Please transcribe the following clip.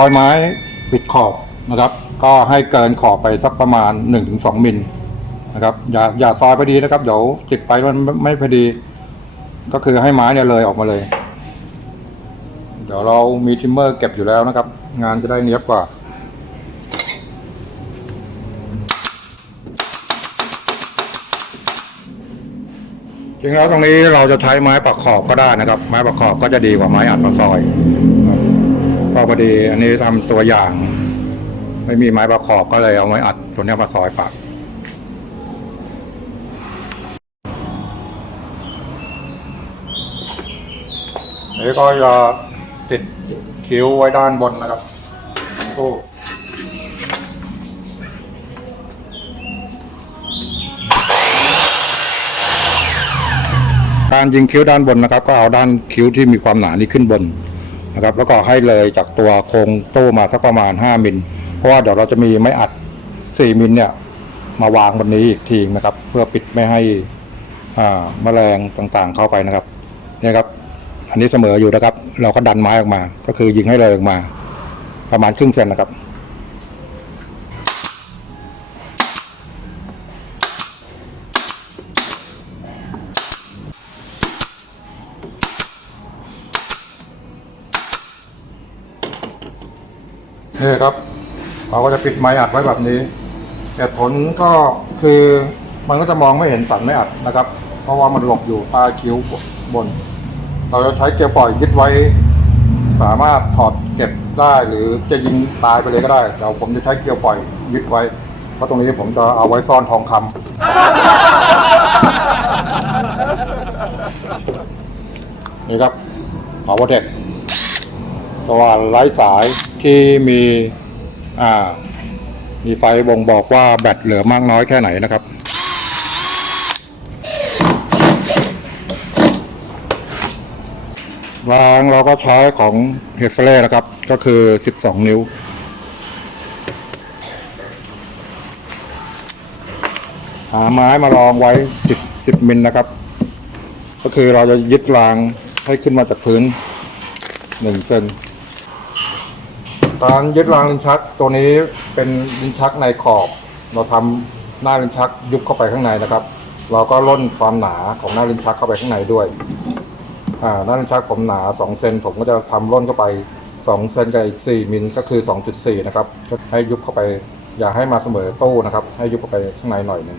อยไม้ปิดขอบนะครับ ก็ให้เกินขอบไปสักประมาณ 1-2มิลนะครับอย่าอย่าซอยพอดีนะครับเดี๋ยวติดไปมันไม่พอดี ก็คือให้ไม้เนี่ยเลยออกมาเลย เดี๋ยวเรามีทิมเมอร์เก็บอยู่แล้วนะครับ งานจะได้เนียบกว่าจริงแล้วตรงนี้เราจะใช้ไม้ปักขอบก็ได้นะครับ ไม้ปักขอบก็จะดีกว่าไม้อัดมาซอย ก็พอดีอันนี้ทำตัวอย่าง ไม่มีไม้ปักขอบก็เลยเอาไม้อัดตัวนี้มาซอยปักนี่ก็จะติดคิ้วไว้ด้านบนนะครับโอ้การยิงคิ้วด้านบนนะครับ ก็เอาด้านคิ้วที่มีความหนานี้ขึ้นบน นะครับ แล้วก็ให้เลยจากตัวโครงโต้มาสักประมาณ 5 มิล เพราะว่าเดี๋ยวเราจะมีไม้อัด 4 มิลเนี่ย มาวางบนนี้อีกทีนะครับ เพื่อปิดไม่ให้อ่าแมลงต่างๆเข้าไปนะครับนี่ครับ อันนี้เสมออยู่นะครับ เราก็ดันไม้ออกมา ก็คือยิงให้เลยออกมา ประมาณครึ่งเซนนะครับ นี่ครับ เราก็จะปิดไม้อัดไว้แบบนี้เหตุผลก็คือมันก็จะมองไม่เห็นสันไม้อัดนะครับ เพราะว่ามันหลบอยู่ใต้คิ้วบน เราจะใช้เกียร์ปล่อยยึดไว้ สามารถถอดเก็บได้หรือจะยิงตายไปเลยก็ได้แต่ผมจะใช้เกียร์ปล่อยยึดไว้ เพราะตรงนี้ผมจะเอาไว้ซ่อนทองคำนี่ครับ power tech ตัวไร้สาย ที่มีอ่ามีไฟบ่งบอกว่าแบตเหลือมากน้อยแค่ไหนนะครับ รางเราก็ใช้ของเฮฟเฟล่นะครับ ก็คือ 12 นิ้วหาไม้มารองไว้ 10 10มิลนะครับ ก็คือเราจะยึดรางให้ขึ้นมาจากพื้น1เซน การยึดรางลิ้นชักตัวนี้เป็นลิ้นชักในขอบ เราทำหน้าลิ้นชักยุบเข้าไปข้างในนะครับ เราก็ล่นความหนาของหน้าลิ้นชักเข้าไปข้างในด้วยอ่าหน้าลิ้นชักผมหนา2เซนผมก็จะทำล่นเข้าไป2เซนกับอีก4มิลก็คือ 2.4 นะครับ ให้ยุบเข้าไป อย่าให้มาเสมอตู้นะครับ ให้ยุบเข้าไปข้างในหน่อยหนึ่ง